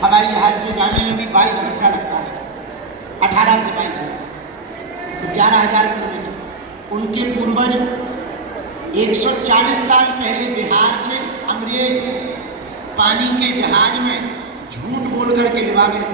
हवाई जहाज से जाने में भी 22 घंटा लगता है, 18 से 22 घंटा, तो 11,000 किलोमीटर। उनके पूर्वज 140 साल पहले बिहार से अंग्रेज पानी के जहाज में झूठ बोल करके लिवा गए,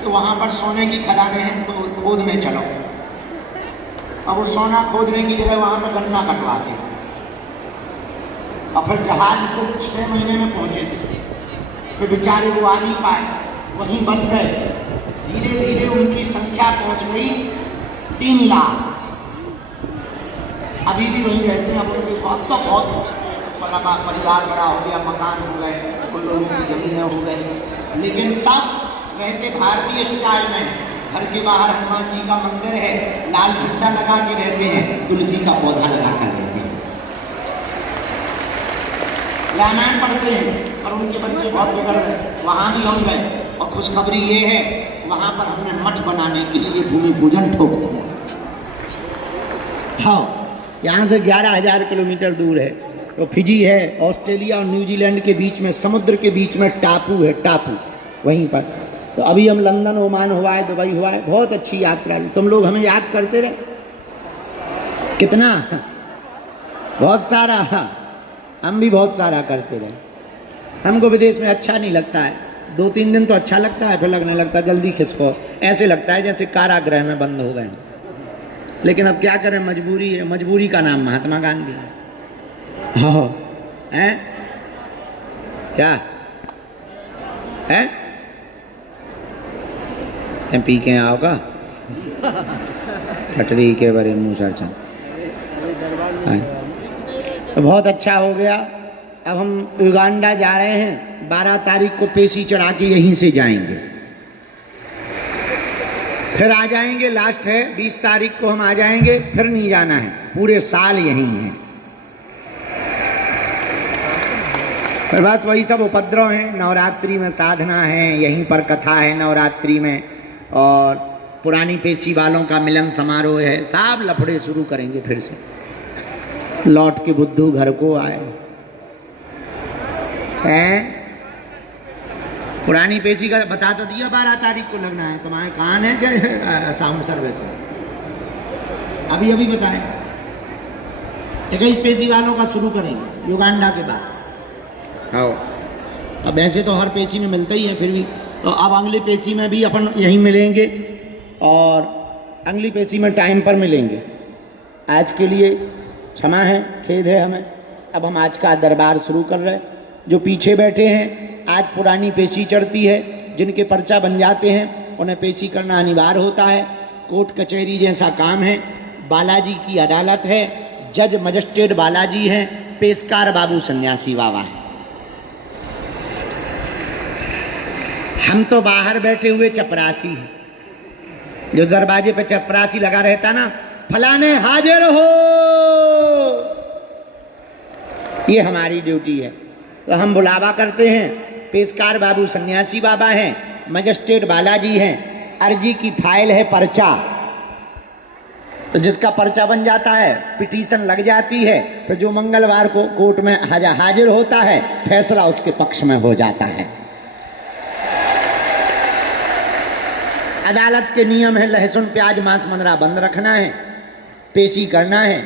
तो वहां पर सोने की खदानें हैं, तो खोदने चलो। अब वो सोना खोदने की जगह वहां पर गन्ना कटवाते, और फिर जहाज से 6 महीने में पहुंचे थे, फिर बेचारे वो आ नहीं पाए, वहीं बस गए। धीरे धीरे उनकी संख्या पहुंच गई 3 लाख। अभी भी वहीं रहते हैं। अब उनके बहुत परिवार बड़ा हो गया, मकान हो गए, उन लोगों की जमीनें हो गई, लेकिन सब रहते भारतीय स्टाइल में। घर के बाहर हनुमान जी का मंदिर है, लाल झंडा लगा के रहते हैं, तुलसी का पौधा लगा कर रहते हैं, रामायण पढ़ते हैं। और उनके बच्चे बहुत बिगड़ रहे, वहाँ भी हम गए, और खुशखबरी ये है वहाँ पर हमने मठ बनाने के लिए भूमि पूजन ठोक दिया। हाँ, यहाँ से 11,000 किलोमीटर दूर है, तो फिजी है, ऑस्ट्रेलिया और न्यूजीलैंड के बीच में, समुद्र के बीच में टापू है, टापू वहीं पर। तो अभी हम लंदन, ओमान हुआ है, दुबई हुआ है, बहुत अच्छी यात्रा। तुम लोग हमें याद करते रहे, कितना, बहुत सारा, हम भी बहुत सारा करते रहे। हमको विदेश में अच्छा नहीं लगता है, 2-3 दिन तो अच्छा लगता है, फिर लगने लगता है जल्दी खिसको, ऐसे लगता है जैसे कारागृह में बंद हो गए। लेकिन अब क्या करें, मजबूरी है, मजबूरी का नाम महात्मा गांधी है। हाँ हैं, क्या है, तुम पी के आओगा ठटरी के बड़े मुँह सरचन। तो बहुत अच्छा हो गया। अब हम युगांडा जा रहे हैं, 12 तारीख को पेशी चढ़ा के यहीं से जाएंगे, फिर आ जाएंगे, लास्ट है 20 तारीख को हम आ जाएंगे, फिर नहीं जाना है, पूरे साल यहीं है। फिर बस वही सब उपद्रव हैं, नवरात्रि में साधना है, यहीं पर कथा है नवरात्रि में, और पुरानी पेशी वालों का मिलन समारोह है, सब लफड़े शुरू करेंगे फिर से। लौट के बुद्धू घर को आए हैं। पुरानी पेशी का बता तो दिया 12 तारीख को लगना है, तुम्हारे कान है क्या साउंड सर्विस? अभी अभी बताएं। 21 पेशी वालों का शुरू करेंगे युगांडा के बाद। आओ, अब ऐसे तो हर पेशी में मिलता ही है, फिर भी तो अब अगली पेशी में भी अपन यहीं मिलेंगे, और अगली पेशी में टाइम पर मिलेंगे। आज के लिए क्षमा है, खेद है हमें। अब हम आज का दरबार शुरू कर रहे हैं। जो पीछे बैठे हैं, आज पुरानी पेशी चढ़ती है, जिनके पर्चा बन जाते हैं उन्हें पेशी करना अनिवार्य होता है। कोर्ट कचहरी जैसा काम है, बालाजी की अदालत है, जज मजिस्ट्रेट बालाजी हैं, पेशकार बाबू सन्यासी बाबा हैं। हम तो बाहर बैठे हुए चपरासी हैं, जो दरवाजे पे चपरासी लगा रहता ना, फलाने हाजिर हो, ये हमारी ड्यूटी है। तो हम बुलावा करते हैं, पेशकार बाबू सन्यासी बाबा हैं, मजिस्ट्रेट बालाजी हैं, अर्जी की फाइल है पर्चा, तो जिसका पर्चा बन जाता है, पिटीशन लग जाती है, फिर जो मंगलवार को कोर्ट में हाजिर होता है, फैसला उसके पक्ष में हो जाता है। अदालत के नियम है, लहसुन प्याज मांस मंदरा बंद रखना है, पेशी करना है,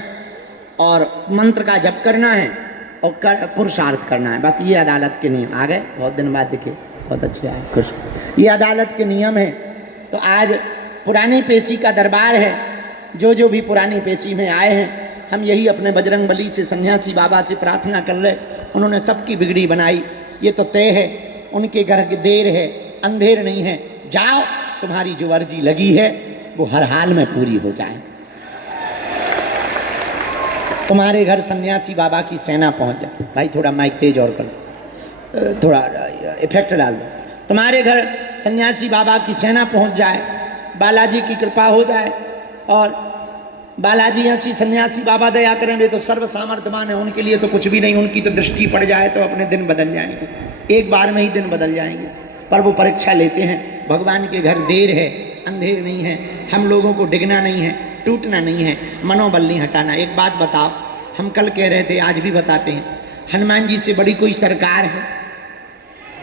और मंत्र का जप करना है, और पुरुषार्थ करना है, बस ये अदालत के नियम। आ गए, बहुत दिन बाद दिखे, बहुत अच्छे आए, खुश। ये अदालत के नियम है। तो आज पुरानी पेशी का दरबार है, जो भी पुरानी पेशी में आए हैं, हम यही अपने बजरंग बली से, सन्यासी बाबा से प्रार्थना कर रहे। उन्होंने सबकी बिगड़ी बनाई, ये तो तय है, उनके घर की देर है, अंधेर नहीं है। जाओ, तुम्हारी जो अर्जी लगी है वो हर हाल में पूरी हो जाए। तुम्हारे घर सन्यासी बाबा की सेना पहुंच जाए। भाई थोड़ा माइक तेज और कर, थोड़ा इफेक्ट डाल दो। तुम्हारे घर सन्यासी बाबा की सेना पहुंच जाए, बालाजी की कृपा हो जाए, और बालाजी ऐसी सन्यासी बाबा दया करें, वे तो सर्व सामर्थ्यवान है, उनके लिए तो कुछ भी नहीं, उनकी तो दृष्टि पड़ जाए तो अपने दिन बदल जाएंगे, एक बार में ही दिन बदल जाएंगे। पर वो परीक्षा लेते हैं। भगवान के घर देर है, अंधेर नहीं है, हम लोगों को डिगना नहीं है, टूटना नहीं है, मनोबल नहीं हटाना। एक बात बताओ, हम कल कह रहे थे, आज भी बताते हैं, हनुमान जी से बड़ी कोई सरकार है?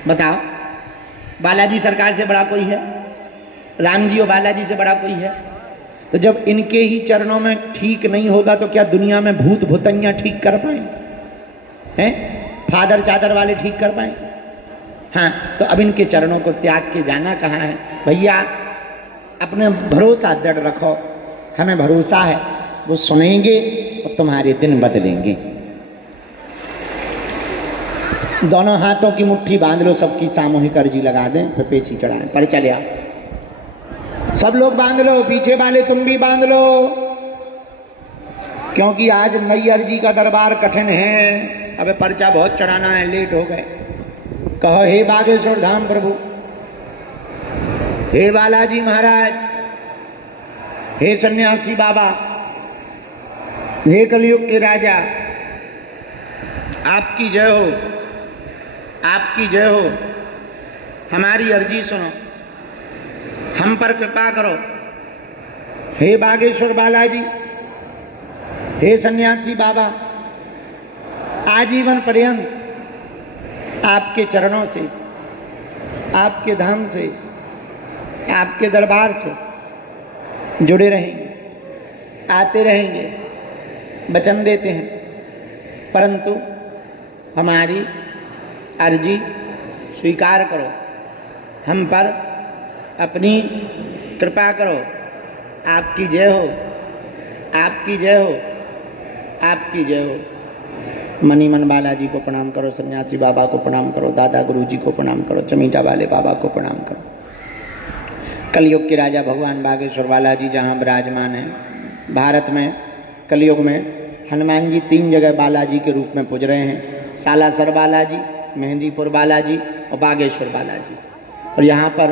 बताओ, बालाजी सरकार से बड़ा कोई है? राम जी और बालाजी से बड़ा कोई है? तो जब इनके ही चरणों में ठीक नहीं होगा तो क्या दुनिया में भूत भूतैया ठीक कर पाएंगे? हैं? फादर चादर वाले ठीक कर पाएंगे? हाँ, तो अब इनके चरणों को त्याग के जाना कहाँ है? भैया अपने भरोसा दृढ़ रखो, हमें भरोसा है वो सुनेंगे और तुम्हारे दिन बदलेंगे। दोनों हाथों की मुट्ठी बांध लो, सबकी सामूहिक अर्जी लगा दें, फिर पेशी चढ़ाएं। पर चले आओ, सब लोग बांध लो, पीछे वाले तुम भी बांध लो, क्योंकि आज नई अर्जी का दरबार कठिन है। अबे पर्चा बहुत चढ़ाना है, लेट हो गए। कहो हे बागेश्वर धाम प्रभु, हे बालाजी महाराज, हे सन्यासी बाबा, हे कलयुग के राजा, आपकी जय हो, आपकी जय हो। हमारी अर्जी सुनो, हम पर कृपा करो। हे बागेश्वर बालाजी, हे सन्यासी बाबा, आजीवन पर्यंत आपके चरणों से, आपके धाम से, आपके दरबार से जुड़े रहेंगे, आते रहेंगे, वचन देते हैं। परंतु हमारी अर्जी स्वीकार करो, हम पर अपनी कृपा करो। आपकी जय हो, आपकी जय हो, आपकी जय हो। मनी मन बालाजी को प्रणाम करो, सन्यासी बाबा को प्रणाम करो, दादा गुरु जी को प्रणाम करो, चमीटा वाले बाबा को प्रणाम करो। कलयुग के राजा भगवान बागेश्वर बालाजी जहाँ विराजमान हैं, भारत में कलयुग में हनुमान जी 3 जगह बालाजी के रूप में पूज रहे हैं। सालासर बालाजी, मेहंदीपुर बालाजी और बागेश्वर बालाजी। और यहाँ पर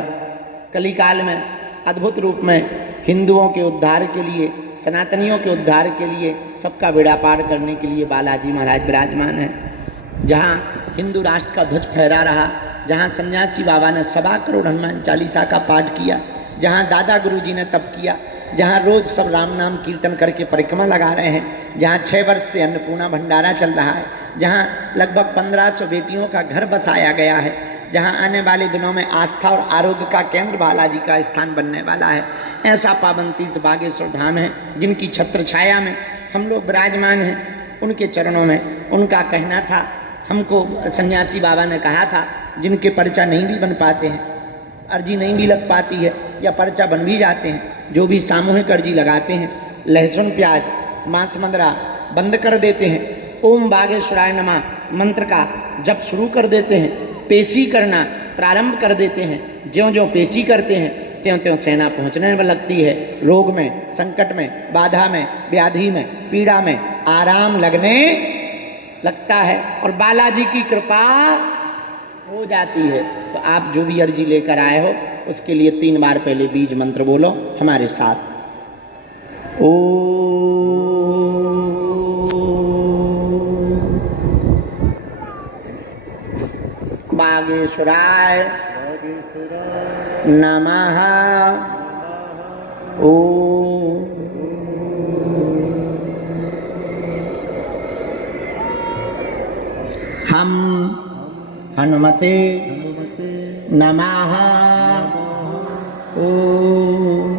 कलिकाल में अद्भुत रूप में हिंदुओं के उद्धार के लिए, सनातनियों के उद्धार के लिए, सबका बेड़ा पार करने के लिए बालाजी महाराज विराजमान हैं। जहाँ हिंदू राष्ट्र का ध्वज फहरा रहा, जहाँ सन्यासी बाबा ने 1.25 करोड़ हनुमान चालीसा का पाठ किया, जहाँ दादा गुरुजी ने तप किया, जहाँ रोज सब राम नाम कीर्तन करके परिक्रमा लगा रहे हैं, जहाँ 6 वर्ष से अन्नपूर्णा भंडारा चल रहा है, जहाँ लगभग 1500 बेटियों का घर बसाया गया है, जहाँ आने वाले दिनों में आस्था और आरोग्य का केंद्र बालाजी का स्थान बनने वाला है। ऐसा पावन तीर्थ बागेश्वर धाम है, जिनकी छत्र छाया में हम लोग विराजमान हैं। उनके चरणों में उनका कहना था, हमको सन्यासी बाबा ने कहा था, जिनके पर्चा नहीं भी बन पाते हैं, अर्जी नहीं भी लग पाती है या पर्चा बन भी जाते हैं, जो भी सामूहिक अर्जी लगाते हैं, लहसुन प्याज मांस मदरा बंद कर देते हैं, ओम बागेश्वराय नमः मंत्र का जप शुरू कर देते हैं, पेशी करना प्रारंभ कर देते हैं। ज्यों ज्यों पेशी करते हैं त्यों त्यों सेना पहुंचने में लगती है। रोग में, संकट में, बाधा में, व्याधि में, पीड़ा में आराम लगने लगता है और बालाजी की कृपा हो जाती है। तो आप जो भी अर्जी लेकर आए हो, उसके लिए 3 बार पहले बीज मंत्र बोलो हमारे साथ। बागेश्वराय नमः। ओम हम हनुमते नमः। ओम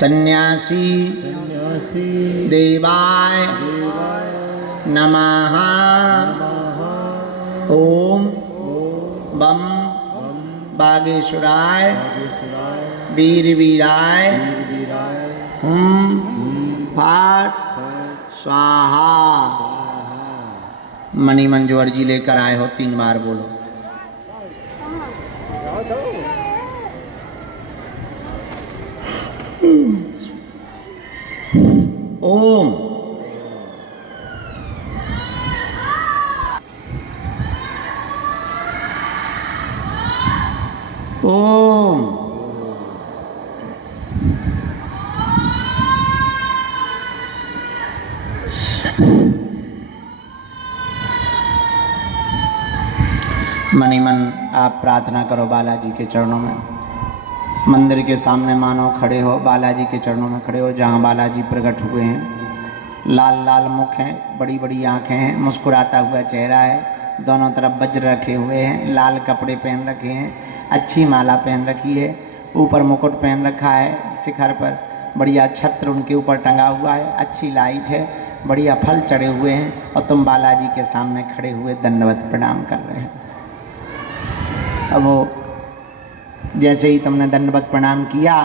सन्यासी देवाय नमः। ओम बम बागेश्वराय वीर वीराय फाट स्वाहा। मनी मन जो अर्जी लेकर आए हो 3 बार बोलो। ओम ओम मनी मन आप प्रार्थना करो बालाजी के चरणों में। मंदिर के सामने मानो खड़े हो, बालाजी के चरणों में खड़े हो, जहाँ बालाजी प्रकट हुए हैं। लाल लाल मुख है, बड़ी बड़ी आंखें हैं, मुस्कुराता हुआ चेहरा है, दोनों तरफ वज्र रखे हुए हैं, लाल कपड़े पहन रखे हैं, अच्छी माला पहन रखी है, ऊपर मुकुट पहन रखा है, शिखर पर बढ़िया छत्र उनके ऊपर टंगा हुआ है, अच्छी लाइट है, बढ़िया फल चढ़े हुए हैं, और तुम बालाजी के सामने खड़े हुए दंडवत प्रणाम कर रहे हैं। अब वो जैसे ही तुमने दंडवत प्रणाम किया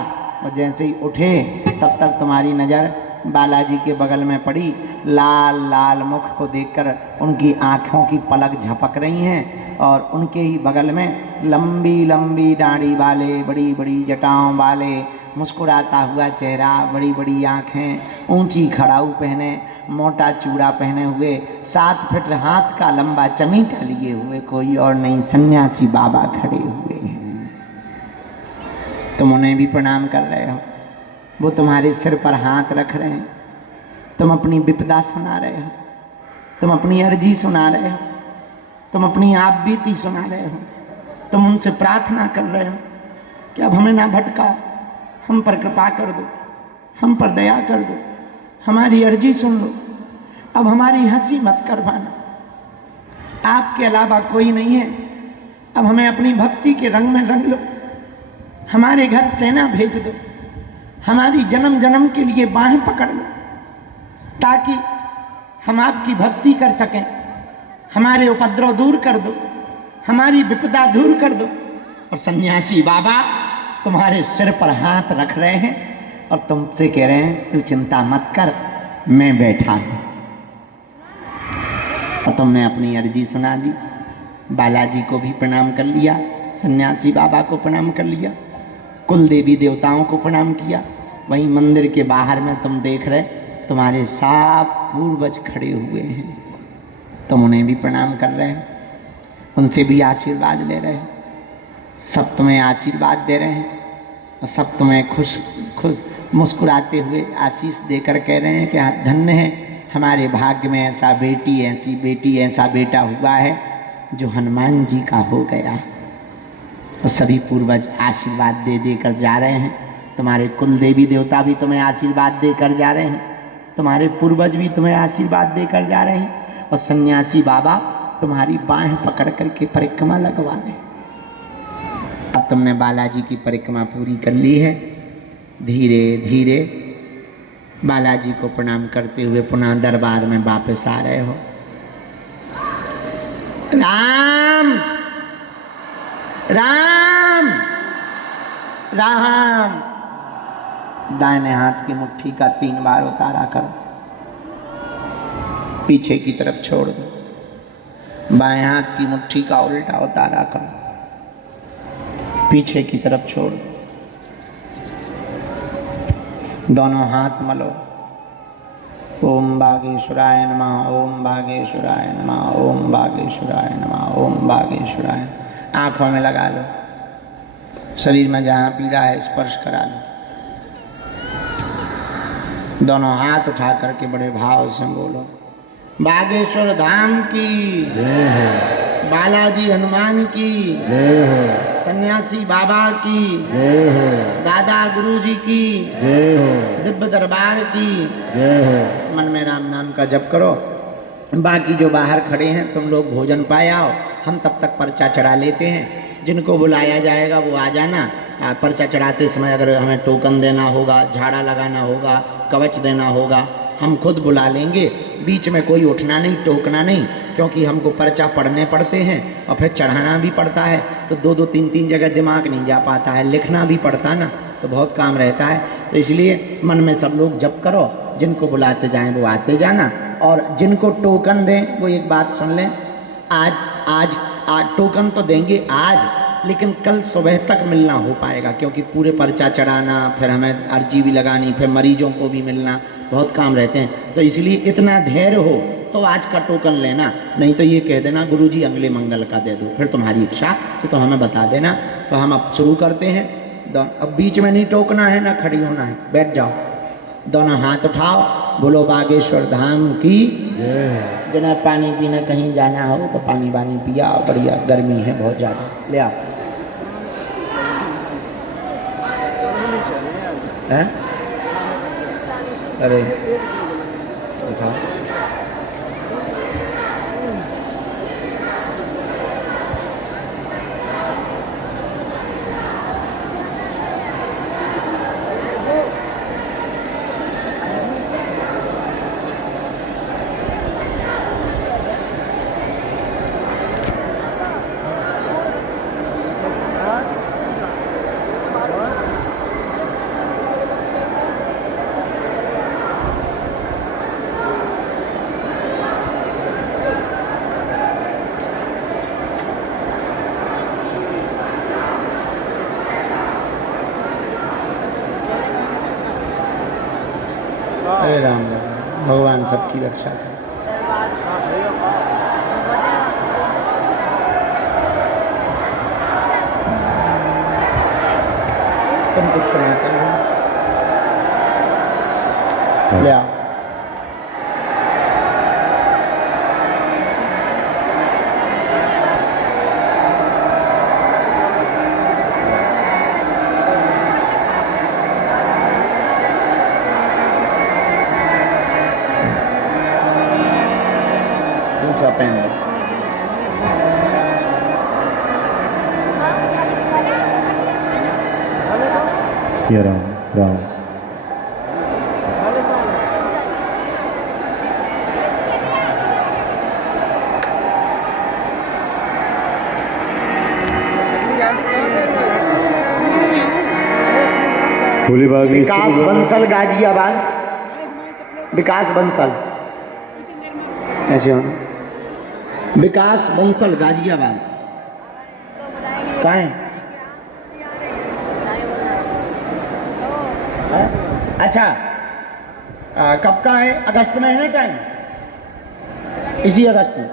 और जैसे ही उठे तब तक तुम्हारी नज़र बालाजी के बगल में पड़ी। लाल लाल मुख को देखकर उनकी आँखों की पलक झपक रही हैं और उनके ही बगल में लंबी लंबी दाढ़ी वाले, बड़ी बड़ी जटाओं वाले, मुस्कुराता हुआ चेहरा, बड़ी बड़ी आँखें, ऊंची खड़ाऊ पहने, मोटा चूड़ा पहने हुए, 7 फीट हाथ का लंबा चमीटा लिए हुए कोई और नहीं, सन्यासी बाबा खड़े हुए हैं। तुम उन्हें भी प्रणाम कर रहे हो, वो तुम्हारे सिर पर हाथ रख रहे हैं, तुम अपनी विपदा सुना रहे हो, तुम अपनी अर्जी सुना रहे हो, तुम अपनी आप बीती सुना रहे हो, तुम उनसे प्रार्थना कर रहे हो कि अब हमें ना भटकाओ, हम पर कृपा कर दो, हम पर दया कर दो, हमारी अर्जी सुन लो, अब हमारी हंसी मत करवाना, आपके अलावा कोई नहीं है, अब हमें अपनी भक्ति के रंग में रंग लो, हमारे घर सेना भेज दो, हमारी जन्म जन्म के लिए बाहें पकड़ लो, ताकि हम आपकी भक्ति कर सकें, हमारे उपद्रव दूर कर दो, हमारी विपदा दूर कर दो। और सन्यासी बाबा तुम्हारे सिर पर हाथ रख रहे हैं और तुमसे कह रहे हैं तू चिंता मत कर, मैं बैठा हूं। और तुमने अपनी अर्जी सुना दी, बालाजी को भी प्रणाम कर लिया, सन्यासी बाबा को प्रणाम कर लिया, कुल देवी देवताओं को प्रणाम किया। वहीं मंदिर के बाहर में तुम देख रहे तुम्हारे 7 पूर्वज खड़े हुए हैं, तुम उन्हें भी प्रणाम कर रहे हो, उनसे भी आशीर्वाद ले रहे हो, सब तुम्हें आशीर्वाद दे रहे हैं और सब तुम्हें खुश खुश मुस्कुराते हुए आशीष देकर कह रहे हैं कि धन्य है हमारे भाग्य में ऐसा बेटी, ऐसी बेटी, ऐसा बेटा हुआ है जो हनुमान जी का हो गया। और सभी पूर्वज आशीर्वाद दे देकर जा रहे हैं, तुम्हारे कुल देवी देवता भी तुम्हें आशीर्वाद देकर जा रहे हैं, तुम्हारे पूर्वज भी तुम्हें आशीर्वाद देकर जा रहे हैं, और सन्यासी बाबा तुम्हारी बाहें पकड़ करके परिक्रमा लगवा रहे हैं। अब तुमने बालाजी की परिक्रमा पूरी कर ली है, धीरे धीरे बालाजी को प्रणाम करते हुए पुनः दरबार में वापस आ रहे हो। राम राम राम, दाहिने हाथ की मुट्ठी का 3 बार उतारा करो, पीछे की तरफ छोड़ दो, बाएं हाथ की मुट्ठी का उल्टा उतारा करो, पीछे की तरफ छोड़ दो, दोनों हाथ मलो, ओम बागेश्वराय नमः, ओम बागेश्वराय नमः, ओम बागेश्वराय नमः, ओम बागेश्वराय। आंखों में लगा लो, शरीर में जहाँ पीड़ा है स्पर्श करा लो, दोनों हाथ उठा करके बड़े भाव से बोलो, बागेश्वर धाम की जय हो, बालाजी हनुमान की जय हो, सन्यासी बाबा की जय हो, दादा गुरुजी की जय हो, दिव्य दरबार की जय हो। मन में राम नाम का जप करो। बाकी जो बाहर खड़े हैं तुम लोग भोजन पाए आओ, हम तब तक पर्चा चढ़ा लेते हैं, जिनको बुलाया जाएगा वो आ जाना। पर्चा चढ़ाते समय अगर हमें टोकन देना होगा, झाड़ा लगाना होगा, कवच देना होगा, हम खुद बुला लेंगे। बीच में कोई उठना नहीं, टोकना नहीं, क्योंकि हमको पर्चा पढ़ने पड़ते हैं और फिर चढ़ाना भी पड़ता है, तो 2-2 3-3 जगह दिमाग नहीं जा पाता है, लिखना भी पड़ता ना, तो बहुत काम रहता है। तो इसलिए मन में सब लोग जप करो, जिनको बुलाते जाएं वो आते जाना, और जिनको टोकन दें वो एक बात सुन लें, आज टोकन तो देंगे आज, लेकिन कल सुबह तक मिलना हो पाएगा, क्योंकि पूरे पर्चा चढ़ाना, फिर हमें अर्जी भी लगानी, फिर मरीजों को भी मिलना, बहुत काम रहते हैं। तो इसलिए इतना धैर्य हो तो आज का टोकन लेना, नहीं तो ये कह देना गुरुजी अगले मंगल का दे दो, फिर तुम्हारी इच्छा तो हमें बता देना। तो हम अब शुरू करते हैं। अब बीच में नहीं टोकना है ना खड़ी होना है, बैठ जाओ, दोनों हाथ उठाओ, बोलो बागेश्वर धाम की जय। बिना पानी पीना कहीं जाना हो तो पानी वानी पिया, बढ़िया गर्मी है बहुत ज़्यादा, ले आओ। अरे दिखाओ। अरे राम राम, भगवान सबकी रक्षा करे। तुम कुछ सुनाते हो, ले आओ। दूसरा पेन लो। सिया राम राम। विकास बंसल गाजियाबाद, विकास बंसल ऐसे हो, विकास बंसल गाजियाबाद कहाँ है? अच्छा, कब का है? अगस्त में है ना टाइम? इसी अगस्त में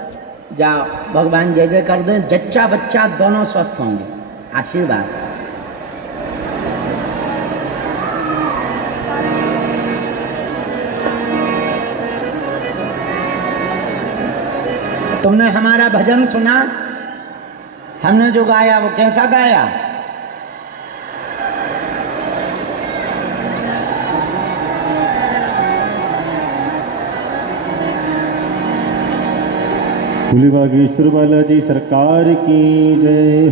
जाओ, भगवान जय जय कर दें, जच्चा बच्चा दोनों स्वस्थ होंगे, आशीर्वाद। तुमने हमारा भजन सुना? हमने जो गाया वो कैसा गाया? भोले बागेश्वर बालाजी सरकार की जय।